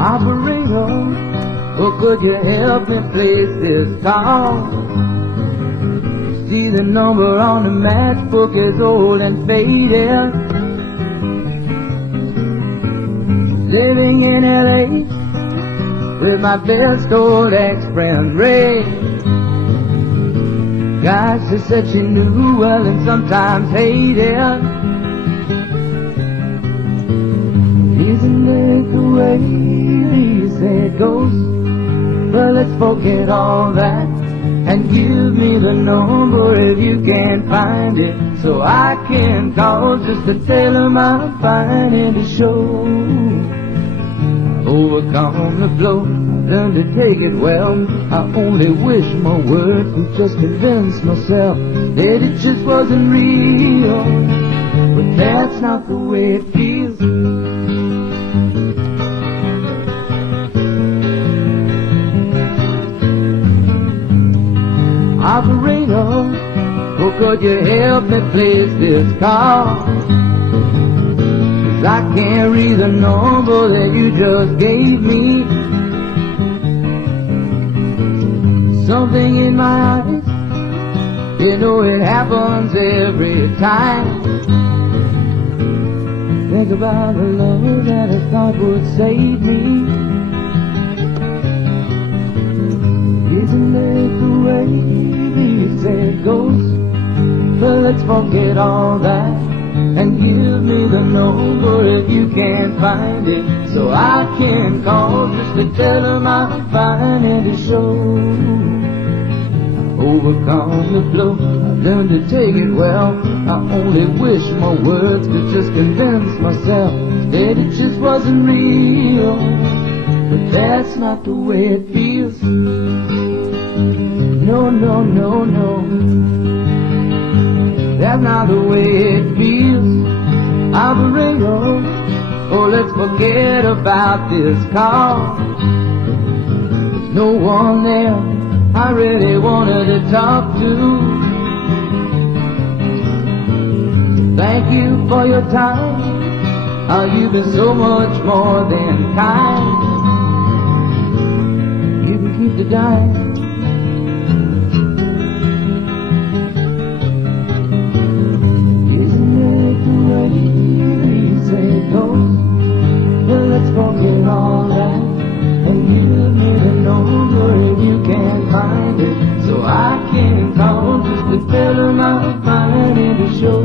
Operator, oh, could you help me place this call? See, the number on the matchbook is old and faded. Living in L.A. with my best old ex-friend Ray. Gosh, she said she knew well and sometimes hated. Isn't it the way he said goes? Well, let's forget all that and give me the number if you can't find it, so I can call just to tell him I'm finding the show. Overcome the blow, learn to take it well. I only wish my words would just convince myself that it just wasn't real, but that's not the way it feels. Operator, oh, could you help me place this call? 'Cause I can't read the number that you just gave me. Something in my eyes, you know it happens every time. Think about the love that I thought would save me. Isn't it the way he said goes? But let's forget all that and give me the number if you can't find it, so I can call just to tell him I'm finding the show. Overcome the blow, I learned to take it well. I only wish my words could just convince myself that it just wasn't real, but that's not the way it feels. No, no, no, no, that's not the way it feels. Operator, oh, let's forget about this call. There's no one there I really wanted to talk to. Thank you for your time. Oh, you've been so much more than kind. You can keep the dime. Well, let's forget all that and give me the number if you can't find it, so I can call just to tell him I'm finding the show.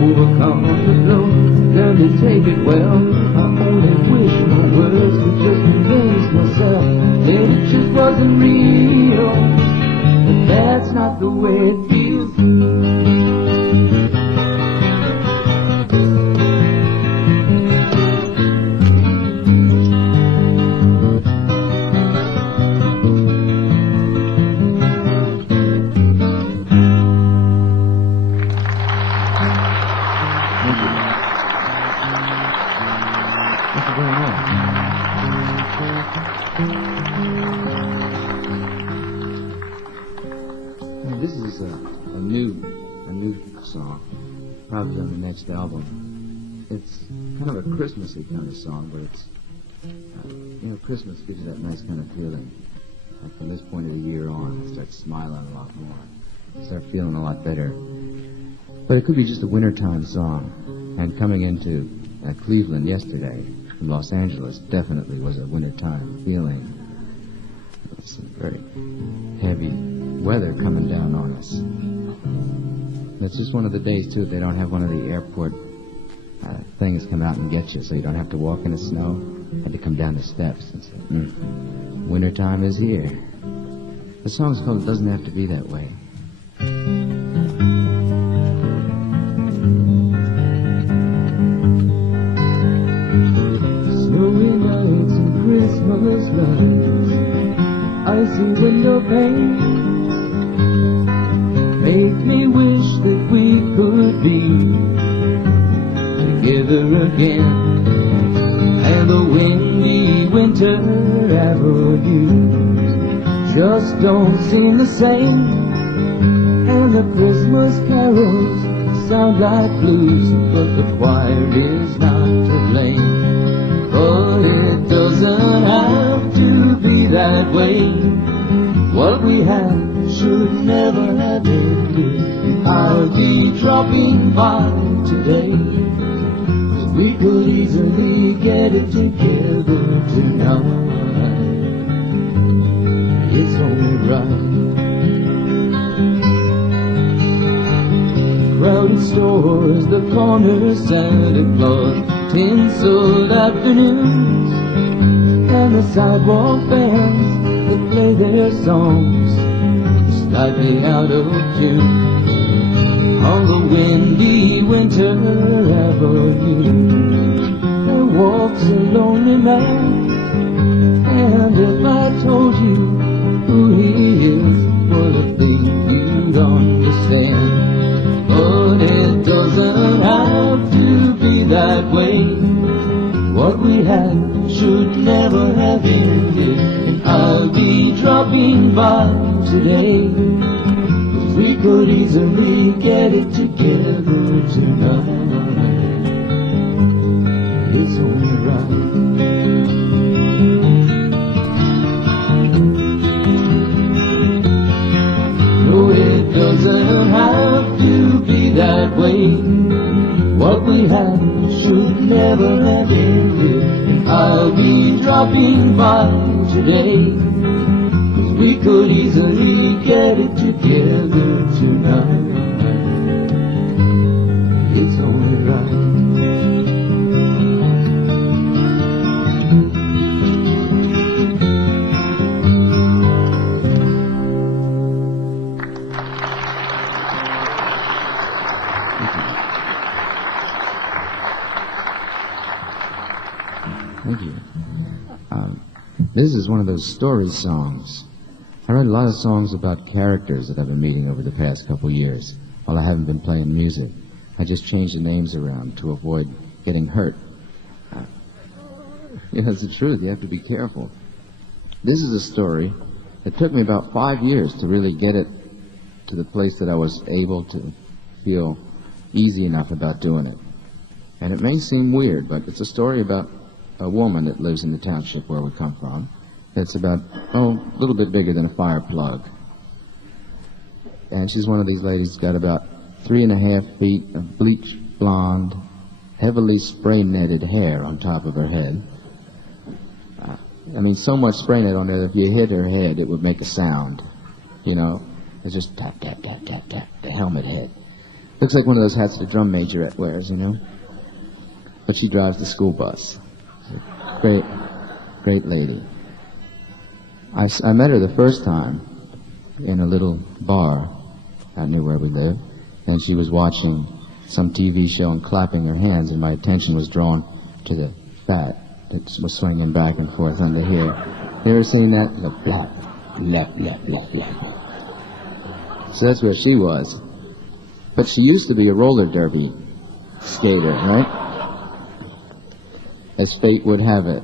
Overcome the blow, learn to take it well. I only wish my words could just convince myself that it just wasn't real, but that's not the way it feels. This is a new song, probably on the next album. It's kind of a Christmassy kind of song, but it's, Christmas gives you that nice kind of feeling. Like from this point of the year on, I start smiling a lot more, start feeling a lot better. But it could be just a wintertime song, and coming into Cleveland yesterday from Los Angeles definitely was a wintertime feeling. It's some very heavy weather coming down on us. And it's just one of the days, too, they don't have one of the airport things come out and get you, so you don't have to walk in the snow. Had to come down the steps and say, wintertime is here. The song's called It Doesn't Have to Be That Way. Snowy nights and Christmas lights, icy window pane, make me wish that we could be together again. And the windy winter winter avenues just don't seem the same, and the Christmas carols sound like blues, but the choir is not to blame. But it doesn't have to be that way. What we have should never have ended. I'll be dropping by today. We could easily get it together tonight. It's only right. Crowded stores, the corner Santa Claus, tinseled afternoons, and the sidewalk bands that play their songs slightly out of tune on the windy winter avenue. There walks a lonely man, and if I told you who he is, well, I think you'd understand. But it doesn't have to be that way. What we had should never have ended, and I'll be dropping by today. We could easily get it together tonight. It's only right. No, it doesn't have to be that way. What we had should never have ended, and I'll be dropping by today. We could easily get it together tonight. It's only right. Thank you. This is one of those story songs. I write a lot of songs about characters that I've been meeting over the past couple years while I haven't been playing music. I just changed the names around to avoid getting hurt. It's the truth. You have to be careful. This is a story that took me about 5 years to really get it to the place that I was able to feel easy enough about doing it. And it may seem weird, but it's a story about a woman that lives in the township where we come from. It's about, a little bit bigger than a fire plug. And she's one of these ladies who's got about 3.5 feet of bleached blonde, heavily spray-netted hair on top of her head. So much spray net on there that if you hit her head, it would make a sound. It's just tap, tap, tap, tap, tap, the helmet head. Looks like one of those hats the drum majorette wears, But she drives the school bus. Great, great lady. I met her the first time in a little bar out near where we live, and she was watching some TV show and clapping her hands, and my attention was drawn to the fat that was swinging back and forth under here. You ever seen that? The flap, flap, flap, flap, flap. So that's where she was. But she used to be a roller derby skater, right? As fate would have it.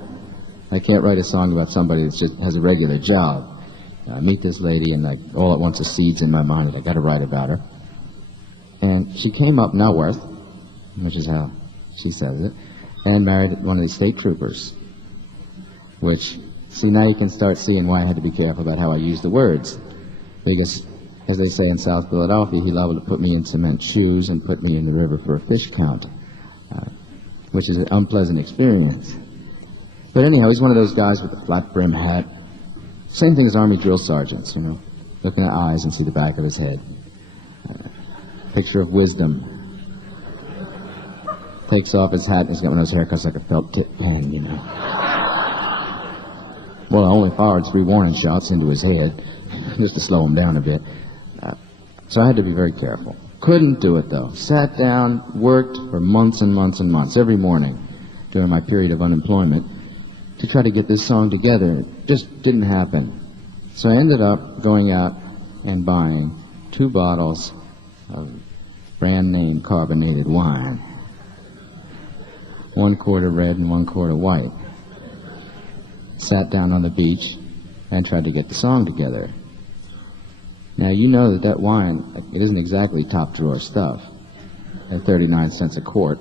I can't write a song about somebody that just has a regular job. I meet this lady, and all at once a seed's in my mind, and I got to write about her. And she came up Norworth, which is how she says it, and married one of these state troopers. Which, see, now you can start seeing why I had to be careful about how I use the words. Because, as they say in South Philadelphia, he liable to put me in cement shoes and put me in the river for a fish count, which is an unpleasant experience. But anyhow, he's one of those guys with the flat brim hat. Same thing as Army drill sergeants, Look in the eyes and see the back of his head. Picture of wisdom. Takes off his hat and he's got one of those haircuts like a felt tip pen, Well, I only fired 3 warning shots into his head, just to slow him down a bit. So I had to be very careful. Couldn't do it, though. Sat down, worked for months and months and months, every morning during my period of unemployment, to try to get this song together. It just didn't happen. So I ended up going out and buying 2 bottles of brand name carbonated wine. 1 quart of red and 1 quart of white. sat down on the beach, and tried to get the song together. Now, you know that wine, it isn't exactly top-drawer stuff at 39 cents a quart.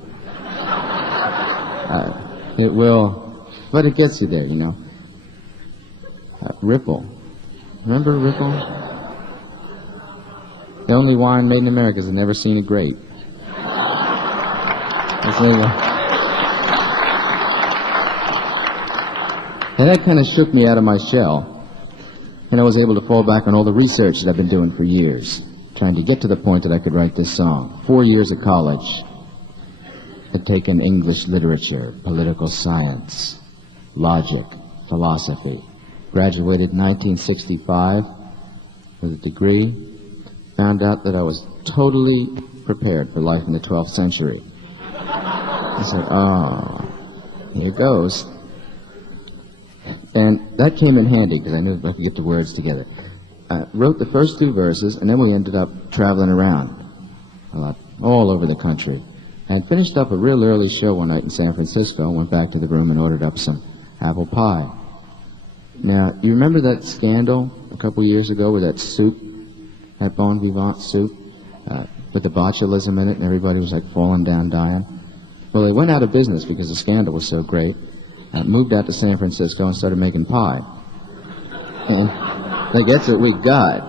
It will, but it gets you there, you know. Ripple. Remember Ripple? The only wine made in America that's never seen a grape. And that kind of shook me out of my shell. And I was able to fall back on all the research that I've been doing for years, trying to get to the point that I could write this song. 4 years of college. Had taken English literature, political science, logic, philosophy. Graduated in 1965 with a degree. Found out that I was totally prepared for life in the 12th century. I said, oh, here goes. And that came in handy because I knew I could get the words together. Wrote the first 2 verses, and then we ended up traveling around a lot, all over the country. And finished up a real early show one night in San Francisco, went back to the room and ordered up some apple pie. Now, you remember that scandal a couple years ago with that soup, that Bon Vivant soup, with the botulism in it, and everybody was like falling down dying? Well, they went out of business because the scandal was so great, moved out to San Francisco and started making pie. And like, that's what we got.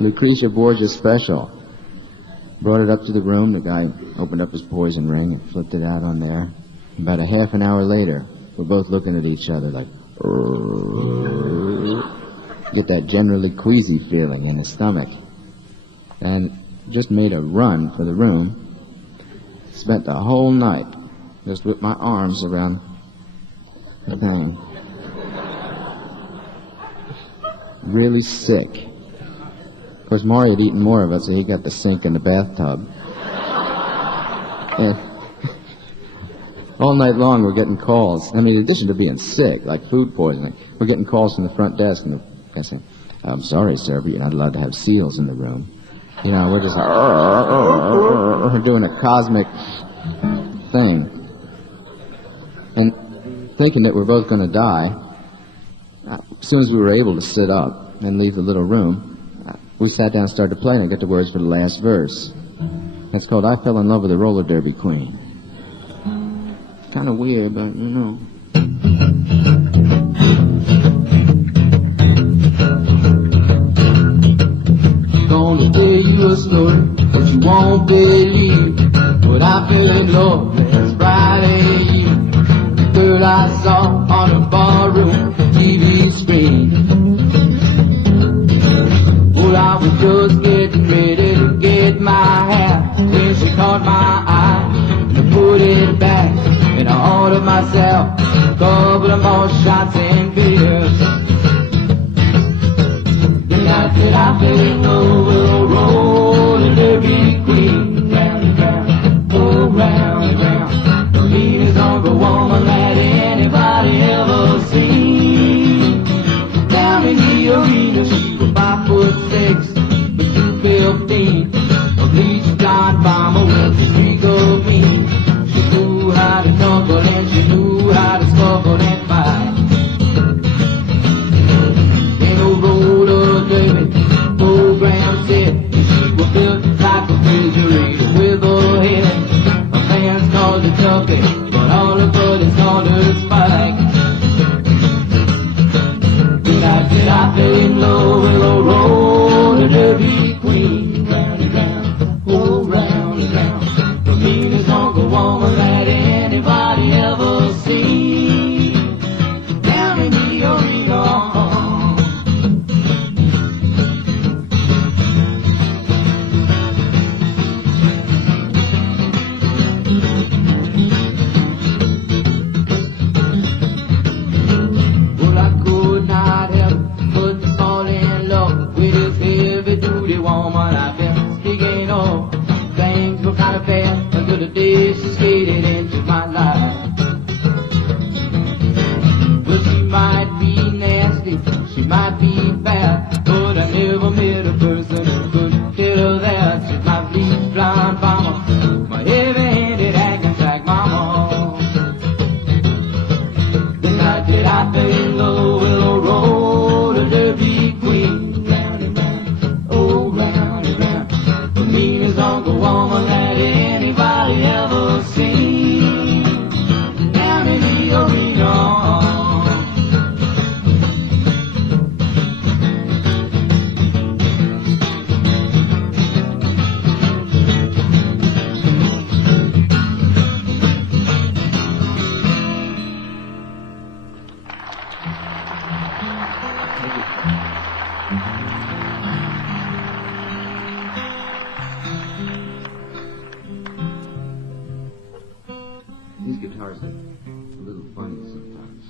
Lucretia Borgia special. Brought it up to the room. The guy opened up his poison ring and flipped it out on there. About a half an hour later, we're both looking at each other like, get that generally queasy feeling in his stomach. And just made a run for the room. Spent the whole night just with my arms around the thing. Really sick. Of course, Maury had eaten more of it, so he got the sink in the bathtub. And all night long, we're getting calls. I mean, in addition to being sick, like food poisoning, we're getting calls from the front desk, and they're saying, I'm sorry, sir, but you're not allowed to have seals in the room. You know, we're just we're doing a cosmic thing. And thinking that we're both going to die, as soon as we were able to sit up and leave the little room, we sat down and started to play, and I got the words for the last verse. It's called I Fell in Love with a Roller Derby Queen. It's kind of weird, but you know. Gonna tell you a story, but you won't believe. But I fell in love last Friday Eve. The girl I saw on a ballroom TV screen. Well, I was just getting ready to get my hat when she caught my eye and I put it back and I ordered myself a couple of more shots and beers. The night that I fell in love with a roller derby queen, round and round, oh round and round, the meanest Uncle woman that anybody ever seen. Down in the arena, she was 5'6", but 215. A bleached blonde bomber with a streak of mean. She knew how to knuckle and she knew how to scuffle and fight. these guitars get a little funny sometimes,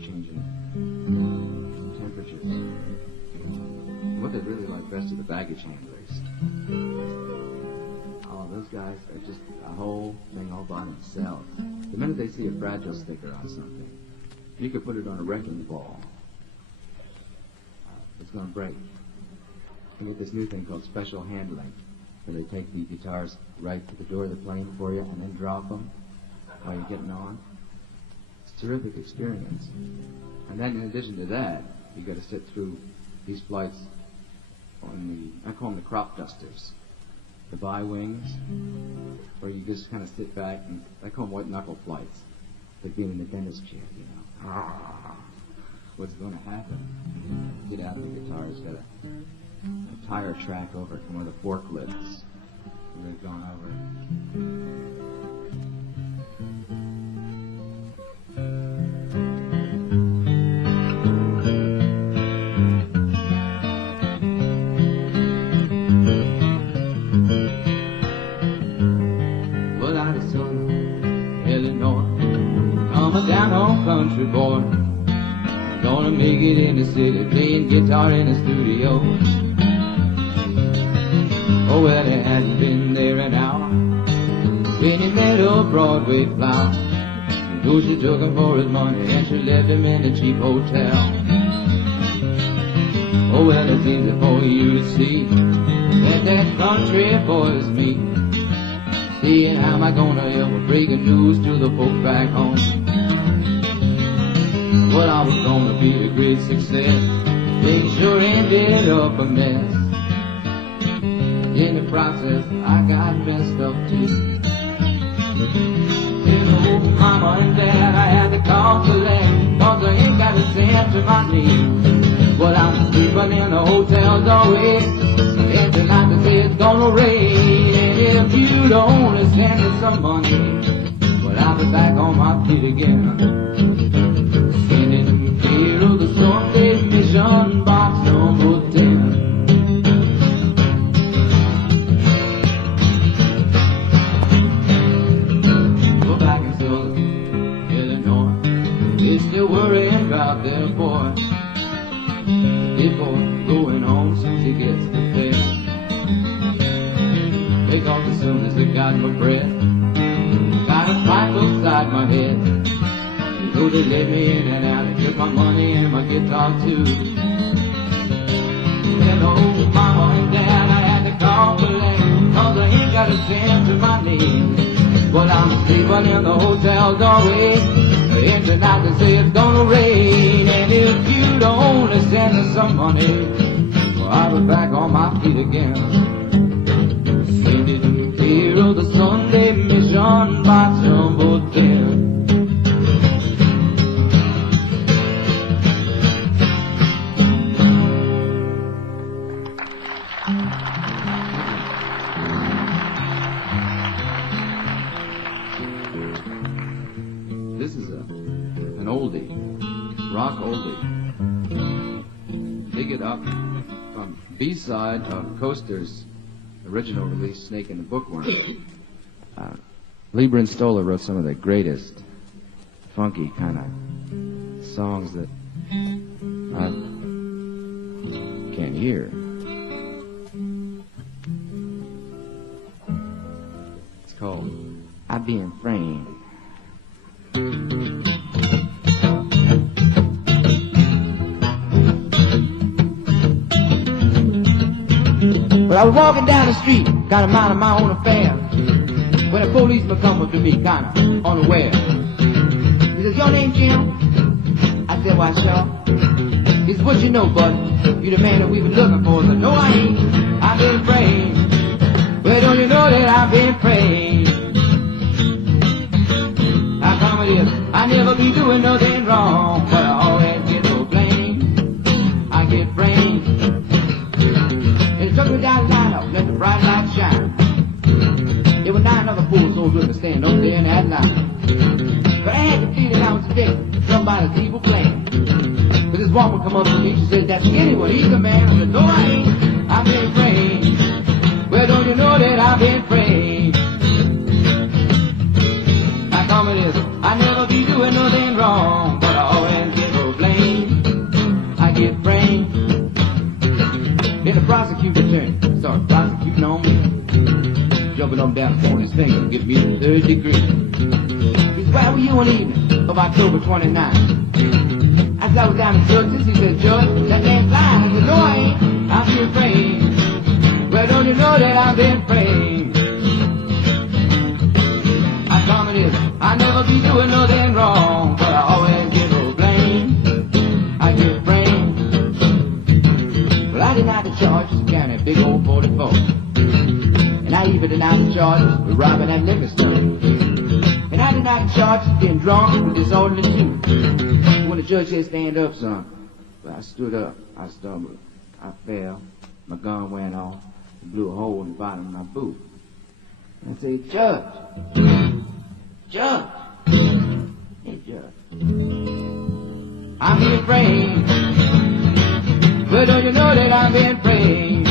changing temperatures. What they really like best are the baggage handlers. Oh, those guys are just a whole thing all by themselves. The minute they see a fragile sticker on something, you could put it on a wrecking ball. It's going to break. You get this new thing called special handling, where they take the guitars right to the door of the plane for you and then drop them while you're getting on. It's a terrific experience. And then in addition to that, you got to sit through these flights on the, I call them the crop dusters, the bi-wings, where you just kind of sit back and, I call them white knuckle flights, like being in the dentist chair, you know. What's going to happen? Get out of the guitar. It's got a tire track over it from one of the forklifts. They've gone over. Well, out of Southern Illinois, I'm a down-home country boy. Gonna make it in the city, playing guitar in the studio. Oh, well, he hadn't been there an hour when he met a Broadway flower. So she took him for his money and she left him in a cheap hotel. Oh, well, it's easy for you to see that country boy is me. Seeing how am I gonna ever break the news to the folks back home? Well, I was gonna be a great success. Things sure ended up a mess. In the process, I got messed up too. Tell mama and dad I had to call to land, 'cause I ain't got a cent to my name. Well, I'm sleeping in the hotels always, and tonight they say it's gonna rain. And if you don't send me some money, well, I'll be back on my feet again. Of the Sunday Mission box number 10. Go back in Southern Illinois, they still worrying about their boy. His boy going home since he gets the pay. They called as soon as they got my breath, got a pipe upside my head. So they let me in and out and took my money and my guitar too. And oh, mama and dad, I had to call for land, 'cause I ain't got a cent to my name. But I'm sleeping in the hotels always, and tonight they say it's gonna rain. And if you don't send me some money, well, I'll be back on my feet again. Sending in clear of the Sunday Mission box number 10. Rock oldie. Dig it up from B-side of Coaster's original release, Snake and the Bookworm. Lieber and Stoller wrote some of the greatest funky kind of songs that I can't hear. It's called I've Been Framed. But I was walking down the street, kind of minding my own affairs, when a policeman come up to me, kind of unaware. He says, "Your name, Jim?" I said, "Why, sure." He said, "What you know, bud? You the man that we've been looking for." I said, "No, I ain't. I've been praying." "Well, don't you know that I've been praying?" How come it is I never be doing nothing wrong, but I always get so blamed. I get framed. Took me down the line up, let the bright light shine. There were 9 other poor souls with me standing up there in that line. But I had the feeling I was a victim of somebody's evil plan. But this woman come up to me, she said, "That's skinny one, he's the man." I said, "No, I ain't. I've been praying." "Well, don't you know that I've been praying?" How come it is him down the corner of his finger and give me the third degree. He said, where were you on the evening of October 29th? I said, I was down in churches. He said, Judge, that man's lying. I said, no, I ain't. I'm still praying. Well, don't you know that I've been praying? I come it is, I never be doing nothing wrong, but I always get no blame. I get brain. Well, I denied the charges of carrying a big old 44. And I even denied the charges with robbing that liquor store. And I denied the charges of getting drunk with disorderly too. When the judge said stand up, son, well, I stood up, I stumbled, I fell, my gun went off, and blew a hole in the bottom of my boot. And I said, Judge, hey Judge, I'm being praying. Well, don't you know that I'm being praying?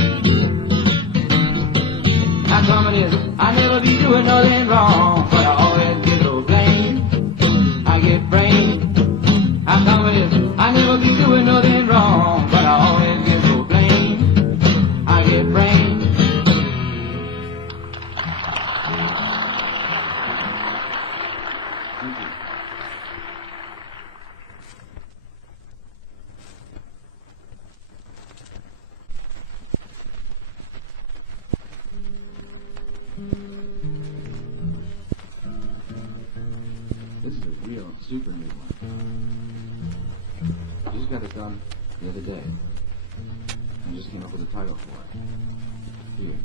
How come it is I never be doing nothing wrong, but I always get no blame? I get brain. How come it is I never be doing nothing wrong, but I always get no blame? I get brain. This is a real super new one. I just got it done the other day. I just came up with a title for it. Here.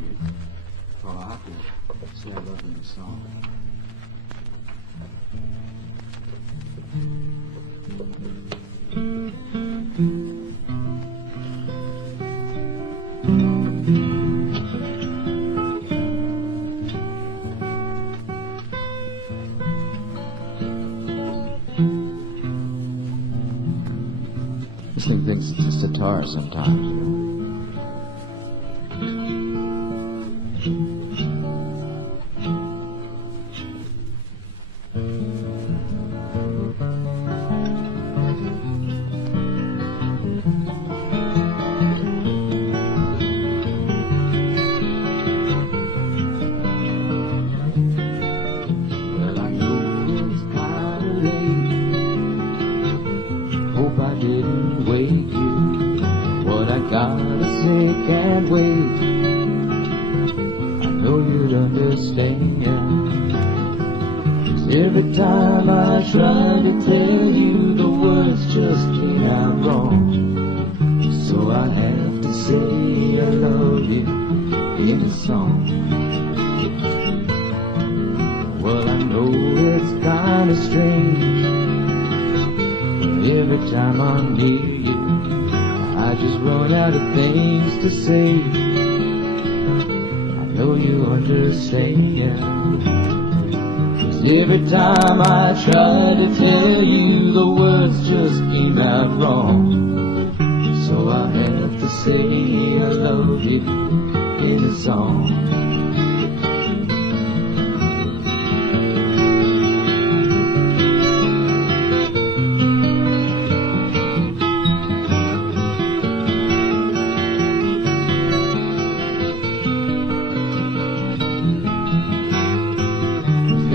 Weird. Well, I'll have to say I love you in the song. This thing thinks it's just a guitar sometimes. Every time I try to tell you, the words just came out wrong. So I have to say I love you in a song. Well, I know it's kinda strange. Every time I'm near you, I just run out of things to say. I know you understand. Every time I try to tell you, the words just came out wrong. So I have to say I love you in a song.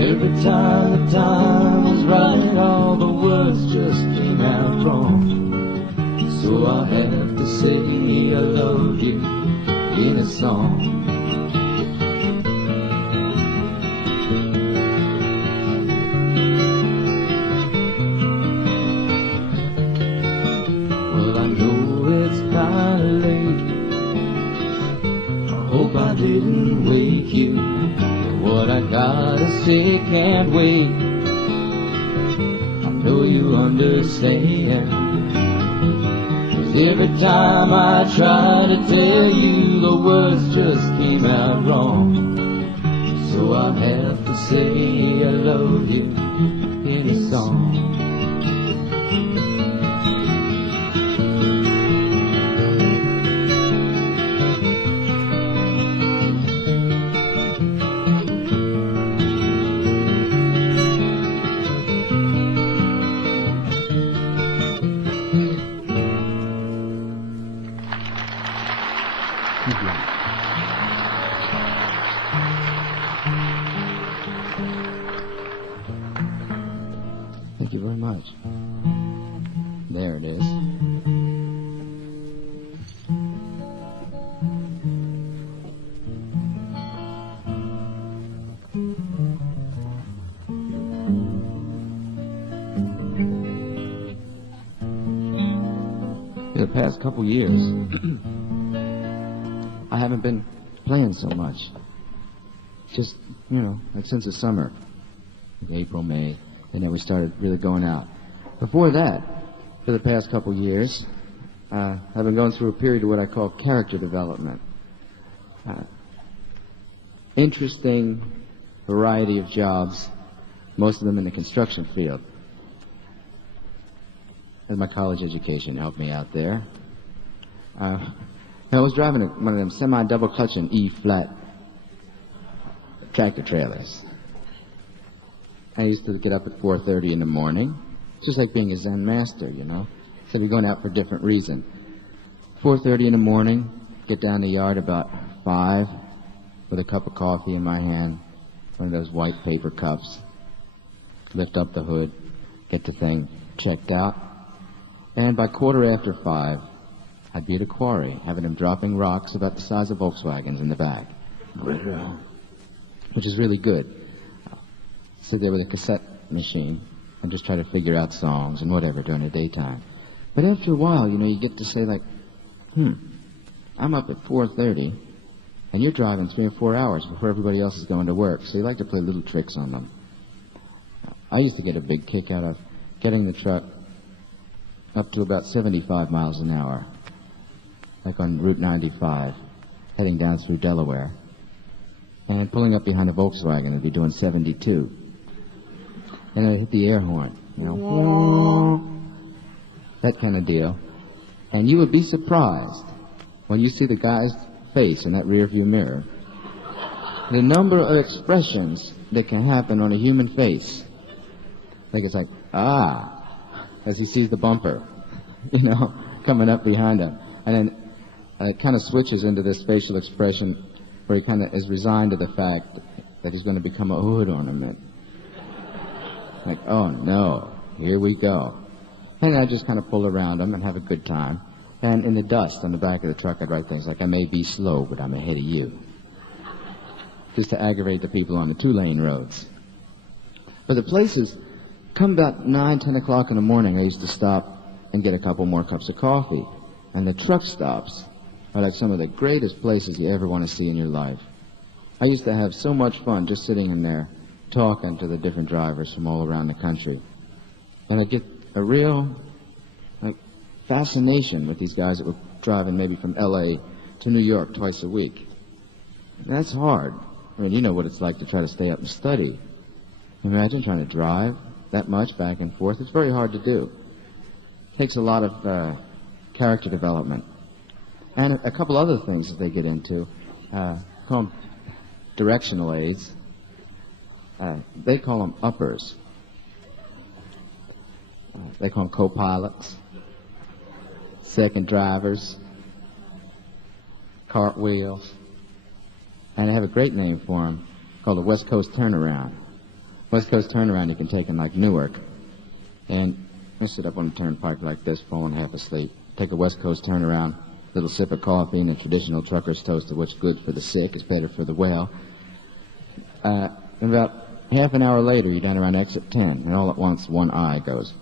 Every time the time was right, all the words just came out wrong. So I have to say I love you in a song. Well, I know it's kinda late. I hope I didn't wake you. What I gotta say can't wait. I know you understand. 'Cause every time I try to tell you, the words just came out wrong. So I have to say I love you in a song. Thank you very much. There it is. The past couple years, I haven't been playing so much. Just, like since the summer, like April, May, and then we started really going out. Before that, for the past couple years, I've been going through a period of what I call character development. Interesting variety of jobs, most of them in the construction field. And my college education helped me out there. I was driving one of them semi-double clutching E-flat tractor trailers. I used to get up at 4:30 in the morning, just like being a Zen master, So we're going out for a different reason. 4:30 in the morning, get down the yard about 5 with a cup of coffee in my hand, one of those white paper cups, lift up the hood, get the thing checked out. And by 5:15, I'd be at a quarry, having them dropping rocks about the size of Volkswagens in the back, which is really good. Sit there with a cassette machine and just try to figure out songs and whatever during the daytime. But after a while, you get to say like, I'm up at 4:30, and you're driving 3 or 4 hours before everybody else is going to work, so you like to play little tricks on them. I used to get a big kick out of getting the truck up to about 75 miles an hour, like on Route 95, heading down through Delaware, and pulling up behind a Volkswagen and be doing 72. And I'd hit the air horn, that kind of deal. And you would be surprised when you see the guy's face in that rearview mirror, the number of expressions that can happen on a human face. Like it's like, as he sees the bumper, coming up behind him. And then it kind of switches into this facial expression where he kind of is resigned to the fact that he's going to become a hood ornament. Like, oh no, here we go. And I just kind of pull around him and have a good time. And in the dust on the back of the truck, I'd write things like, I may be slow, but I'm ahead of you. Just to aggravate the people on the 2-lane roads. But the places, come about 9, 10 o'clock in the morning, I used to stop and get a couple more cups of coffee. And the truck stops are like some of the greatest places you ever want to see in your life. I used to have so much fun just sitting in there talking to the different drivers from all around the country. And I get a real fascination with these guys that were driving maybe from L.A. to New York twice a week. And that's hard. I mean, you know what it's like to try to stay up and study. Imagine trying to drive that much back and forth. It's very hard to do. It takes a lot of character development. And a couple other things that they get into. Call them directional aids. They call them uppers. They call them co-pilots, second drivers, cartwheels. And they have a great name for them called the West Coast Turnaround. West Coast Turnaround you can take in like Newark. And I sit up on the turnpike like this, falling half asleep. Take a West Coast Turnaround, little sip of coffee, and a traditional trucker's toast of what's good for the sick is better for the well. And about half an hour later, you're down around exit 10, and all at once, one eye goes,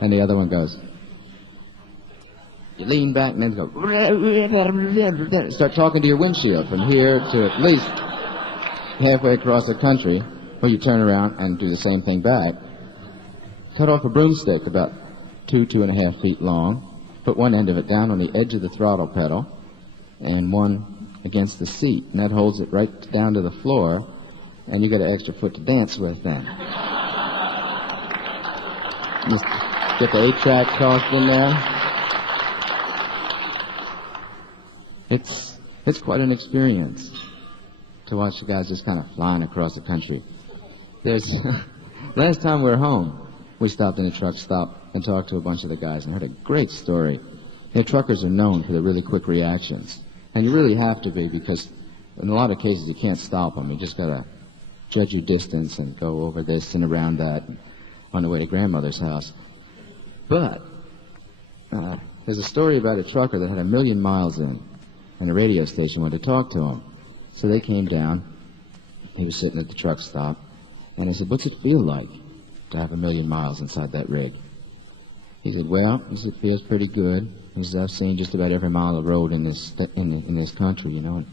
and the other one goes. You lean back and then go, start talking to your windshield from here to at least halfway across the country, where you turn around and do the same thing back. Cut off a broomstick about 2.5 feet long, put one end of it down on the edge of the throttle pedal, and one against the seat, and that holds it right down to the floor, and you got an extra foot to dance with then. Just get the 8-track tossed in there. It's quite an experience to watch the guys just kind of flying across the country. Last time we were home, we stopped in a truck stop and talked to a bunch of the guys and heard a great story. Truckers are known for their really quick reactions. And you really have to be, because in a lot of cases you can't stop them. You just got to judge your distance and go over this and around that on the way to grandmother's house. But there's a story about a trucker that had 1 million miles in, and a radio station wanted to talk to him. So they came down. He was sitting at the truck stop, and I said, "What's it feel like to have 1 million miles inside that rig?" He said, "Well," he said, "it feels pretty good. He said, I've seen just about every mile of road in this country, you know,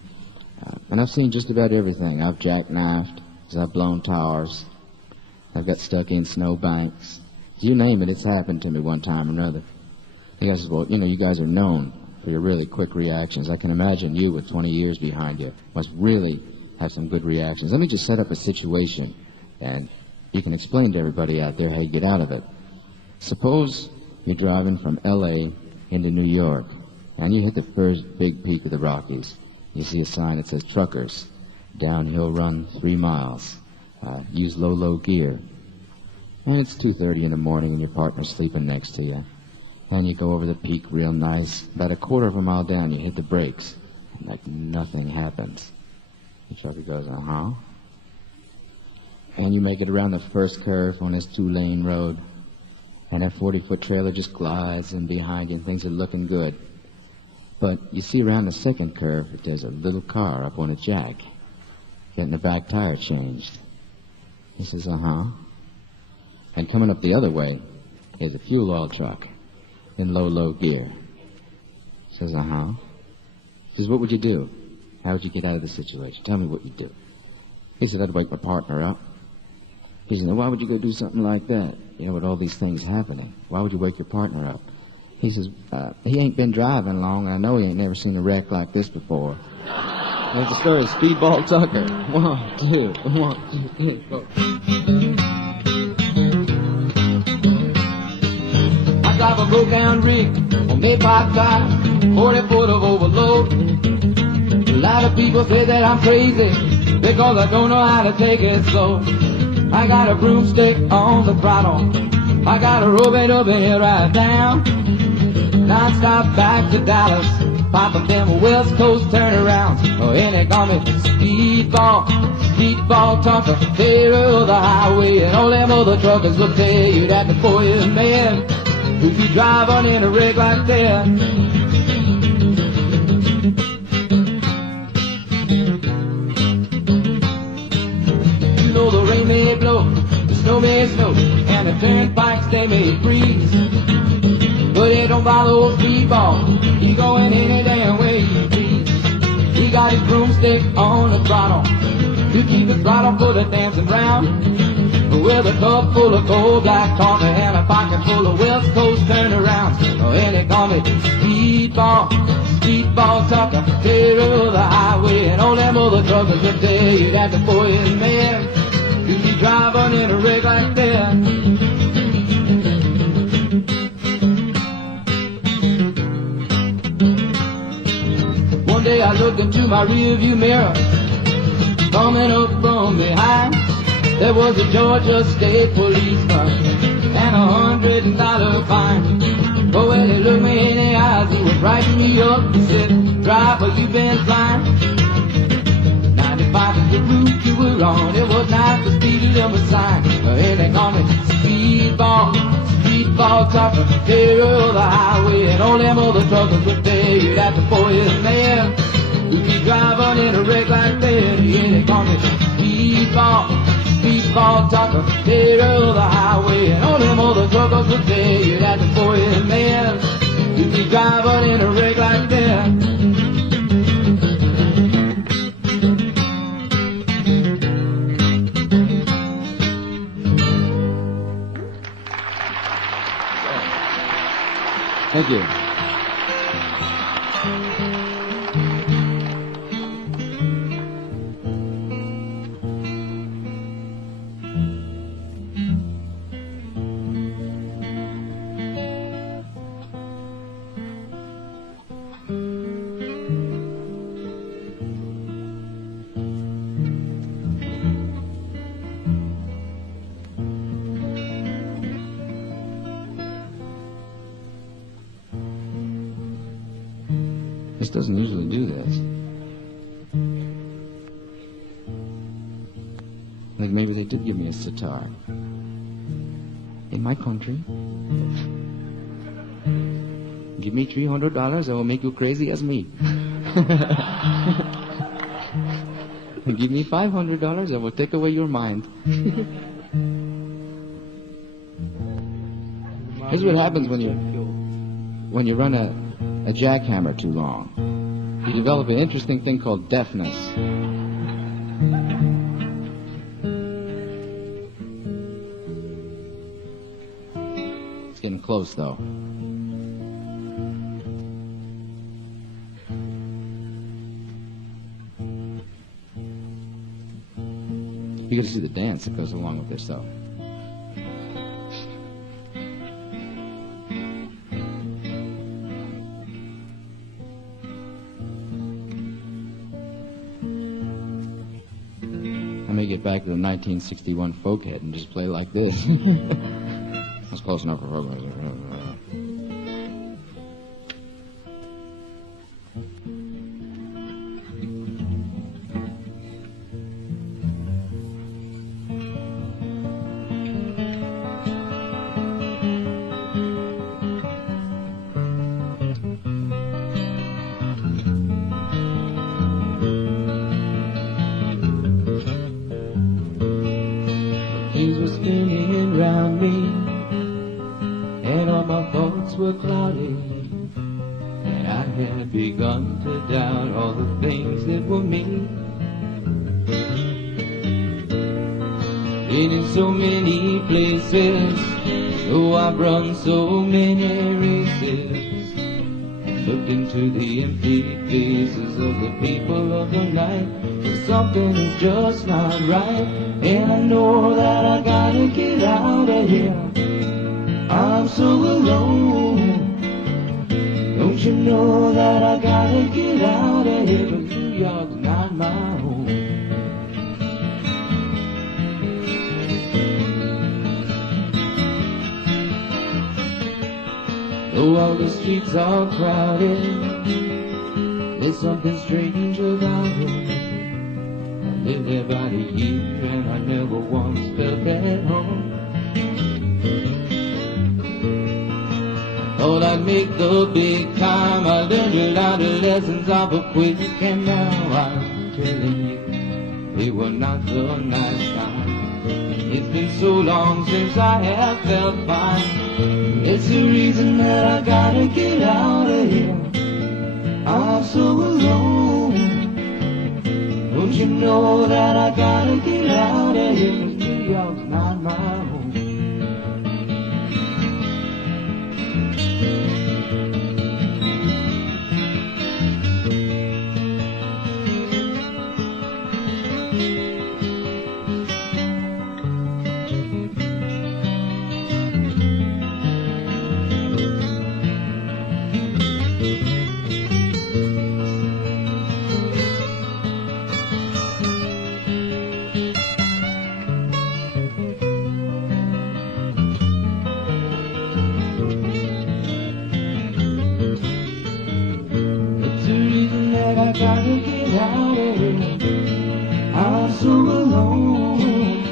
and I've seen just about everything. I've jackknifed, I've blown tires, I've got stuck in snowbanks. You name it, it's happened to me one time or another." The guy says, "Well, you know, you guys are known for your really quick reactions. I can imagine you with 20 years behind you must really have some good reactions. Let me just set up a situation, and you can explain to everybody out there how you get out of it. Suppose you're driving from L.A. into New York, and you hit the first big peak of the Rockies. You see a sign that says, 'Truckers, downhill run 3 miles. Use low gear.' And it's 2:30 in the morning, and your partner's sleeping next to you. And you go over the peak real nice. About a quarter of a mile down, you hit the brakes, and like nothing happens. The trucker goes, uh-huh. And you make it around the first curve on this 2-lane road, and that 40-foot trailer just glides in behind you, and things are looking good. But you see around the second curve that there's a little car up on a jack, getting the back tire changed." He says, uh-huh. And coming up the other way, there's a fuel oil truck in low gear. He says, uh-huh. He says, "What would you do? How would you get out of the situation? Tell me what you'd do." He said, "I'd wake my partner up." He said, "Now, why would you go do something like that? You know, with all these things happening. Why would you wake your partner up?" He says, "He ain't been driving long, and I know he ain't never seen a wreck like this before." That's the story of Speedball Tucker. 1, 2, 1, 2, 3, 4. I drive a broke-down rig on Maypop Drive, 40 foot of overload. A lot of people say that I'm crazy because I don't know how to take it slow. I got a broomstick on the throttle, I got a rope it up and head right down. Non-stop back to Dallas, popping them West Coast turnarounds. Oh, and they call me Speedball Tucker, hero of the highway. And all them other truckers will tell you that the boy is mad if you drive on in a rig like that. You know the rain may blow, the snow may snow, and the turnpikes they may freeze, but it don't bother old Speedball. He going any damn way he please. He got his broomstick on the throttle to keep the throttle full of dancing round, with a cup full of cold black coffee and a pocket full of West Coast turnarounds. Oh, and they call me Speedball Tucker, hero of the highway. And all them other truckers will tell you that the boy is mad if you driving in a rig like that. One day I looked into my rearview mirror, coming up from behind. There was a Georgia State policeman and $100 fine. But when he looked me in the eyes, he was writing me up. He said, "Driver, you been flying 95 is the route you were on. It was not the speed limit sign." And they call me Speedball Tucker, hero of the highway. And all them other truckers will tell you that the boy is mad if you driving in a rig like that. Yeah, they call me Speedball Tucker, hero of the highway. And all them other truckers will tell you that the boy is mad if you driving in a rig like that. Thank you. This doesn't usually do this. Like maybe they did give me a sitar. In my country, give me $300, I will make you crazy as me. Give me $500, I will take away your mind. Here's what happens when you run a jackhammer too long. You develop an interesting thing called deafness. It's getting close, though. You got to see the dance that goes along with this, though. I may get back to the 1961 Folkhead and just play like this. That's close enough for her. Things were spinning around me, and all my thoughts were cloudy, and I had begun to doubt all the things that were me. Been in so many places, oh, I've run so many races, and looked into the empty faces of the people of the night. But something is just not right, and I know that I gotta get out of here. I'm so alone. Don't you know that I gotta get out of here? But New York's not my home. Though all the streets are crowded, there's something strange about it. I lived there about a year and I never once felt at home. Thought I'd make the big time, I learned a lot of lessons off a quick, and now I'm telling you, they were not the nice time. It's been so long since I have felt fine. It's the reason that I gotta get out of here. I'm so alone. Don't you know that I gotta get out of here? 'Cause New York's not my home. I gotta get out of here. I'm so alone.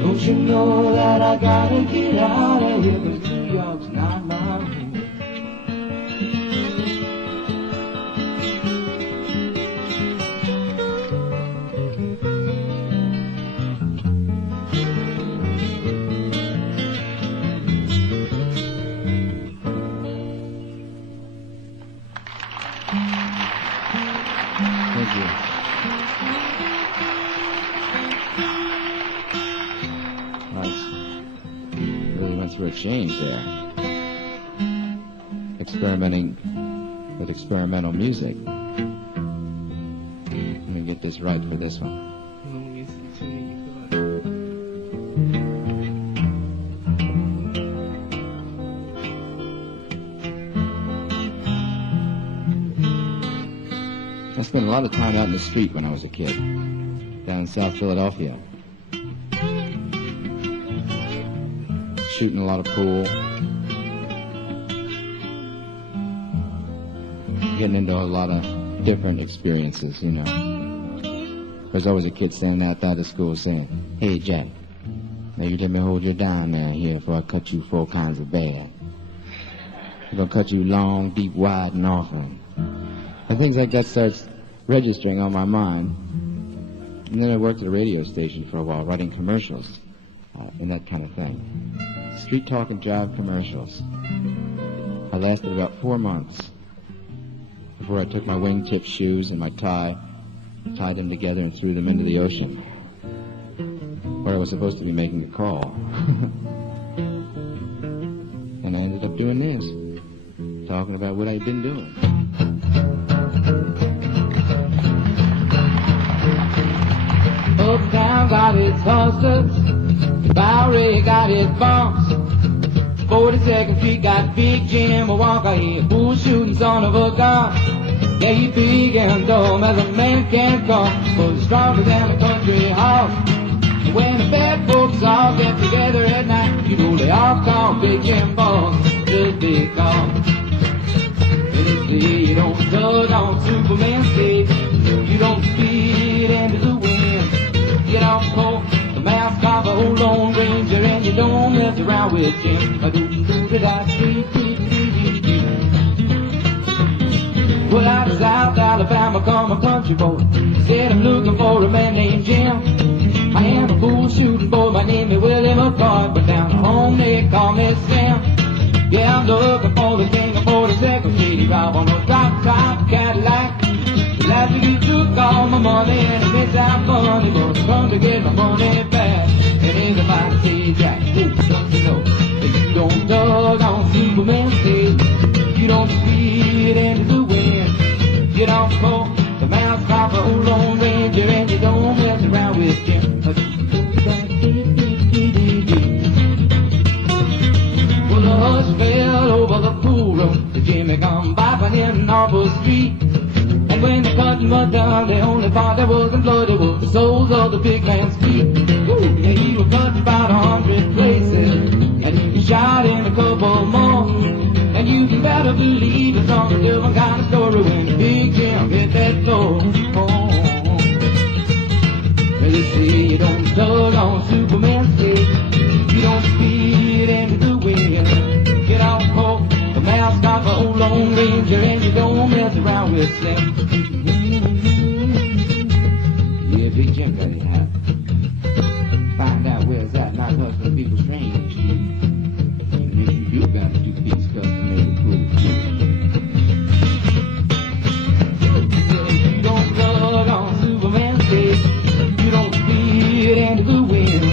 Don't you know that I gotta get out of here? 'Cause New York's not my home. Thank you. Nice. Really went through a change there. Experimenting with experimental music. Let me get this right for this one. I spent a lot of time out in the street when I was a kid, down in South Philadelphia. Shooting a lot of pool. Getting into a lot of different experiences, you know. There's always a kid standing outside the school saying, "Hey, Jack, maybe let me hold your dime down here before I cut you 4 kinds of bad. I'm gonna cut you long, deep, wide, and often." And things like that starts registering on my mind. And then I worked at a radio station for a while, writing commercials and that kind of thing. Street talk and jive commercials. I lasted about 4 months before I took my wingtip shoes and my tie, tied them together and threw them into the ocean, where I was supposed to be making a call. And I ended up doing this, talking about what I'd been doing. Uptown got its hustlers, Maury got its bumps, 42nd Street got Big Jim Walker, he a bull shooting son of a gun. Yeah, he big and dumb as a man can come, but he's stronger than a country horse. When the bad folks all get together at night, you know they all call Big Jim Boss, just because. You don't tug on Superman's cape, you don't speed into the wind, you don't pull the mask off a old Lone Ranger, and you don't mess around with Jim. Well, out of South Alabama come a country boy, said I'm looking for a man named Jim. I am a bull shooting boy, my name is Willie McCoy, but down home they call me Sam. Yeah, I'm looking for the king of 42nd Street. He drive on a drop-top Cadillac. The last week he took all my money and he makes out money, but I come to get my money back. And everybody say, Jack, don't you know that you don't tug on Superman's tail, you don't speed into the wind, you don't pull the mask off a old Lone Ranger, and you don't mess around with Jim. Well, the hush fell over the pool room, the Jimmy come bopping in Norfolk Street. And when the cutting was done, the only part that wasn't bloody was the soles of the big man's feet. And he was cut about 100 places, and he was shot in a couple more. And you can better believe it's on a different kind of story when Big Jim hit that door. Well, you see, you don't tug on Superman's tail, you don't speed into the wind, you don't pull the mask off an old Lone Ranger, and you don't mess around with Slim. Yeah, Big Jim got it hot. Find out where's that, not hustling people strange. And if you do got to do big stuff to make it cool. You don't tug on Superman's tail, you don't speed into the wind,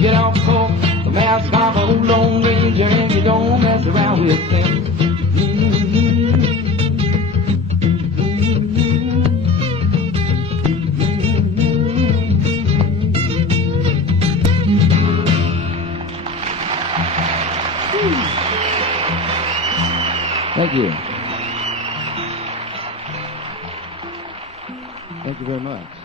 you don't pull the mask off an old Lone Ranger, and you don't mess around with them. Thank you. Thank you very much.